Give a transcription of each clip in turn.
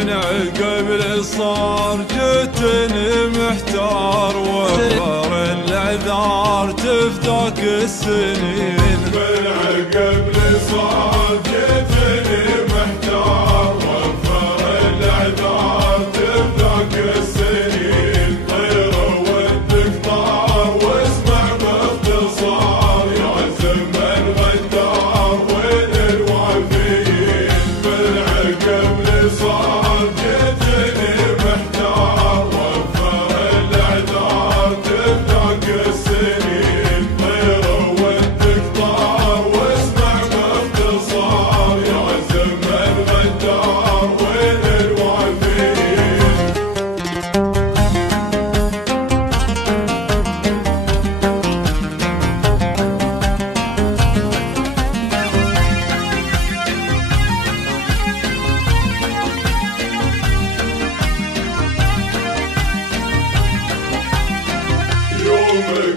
من عقب صار جتني محتار وفر العذار تفداك السنين. من عقب صار جتني محتار وفر العذار تفداك السنين. طير ودك طار واسمع باختصار يا زمن غدار وين الوافيين. من عقب صار جتني محتار وفر العذار تفداك السنين. طير ودك طار واسمع باختصار يا زمن غدار وين الوافيين.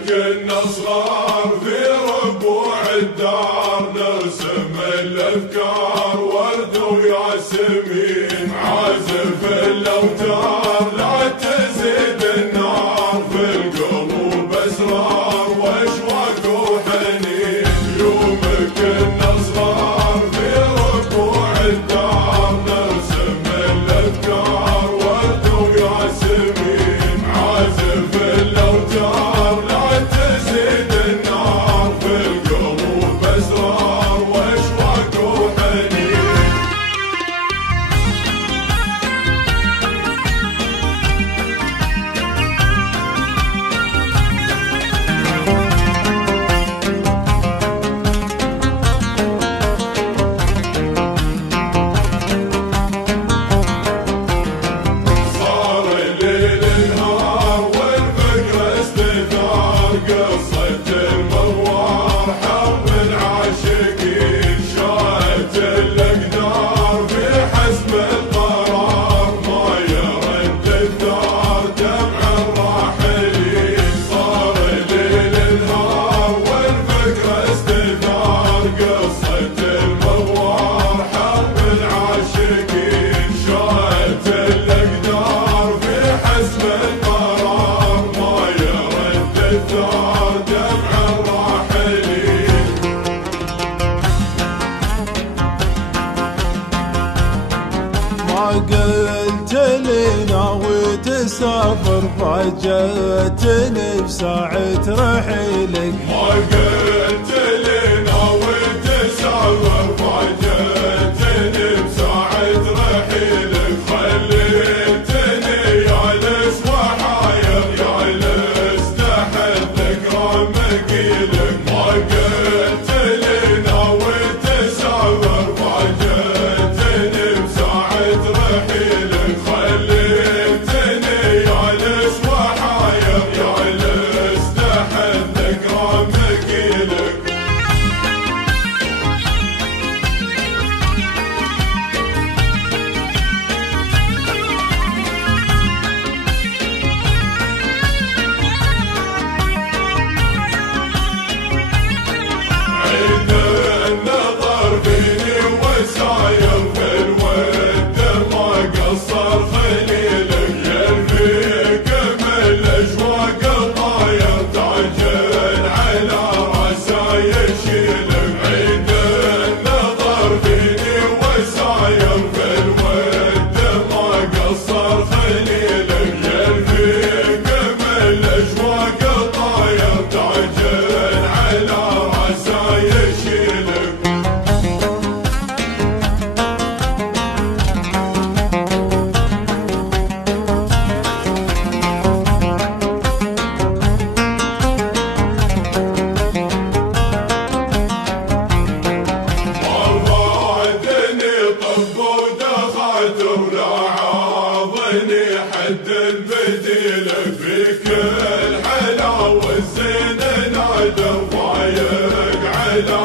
كنا صغار في ربوع الدار نرسم الافكار ورد وياسمين. عازف الاوتار لا تزيد النار في القلوب اسرار واشواق وحنين. يوم كنا صغار في ربوع الدار نرسم الافكار ورد وياسمين. عازف الاوتار قلت لي ناوي تسافر فاجأتني بساعة رحيلك. ما قلت لي ناوي تسافر فاجأتني بساعة رحيلك. خليتني جالس وحاير جالس تحت ذكرى مقيلك. ما قلت لي ناوي تسافر فاجأتني بساعة رحيلك. خليتني جالس وحاير جالس تحت ذكرى مقيلك. عيد النظر فيني وساير في الود ما قصر خليلك. يرفيك من الاشواق طاير تعجل على راسه يشيلك. عيد النظر فيني وساير في الود ما قصر خليلك. يرفيك من الاشواق طاير تعجل على راسه يشيلك. حد البديل فيك الحلا والزين نادى ضايق على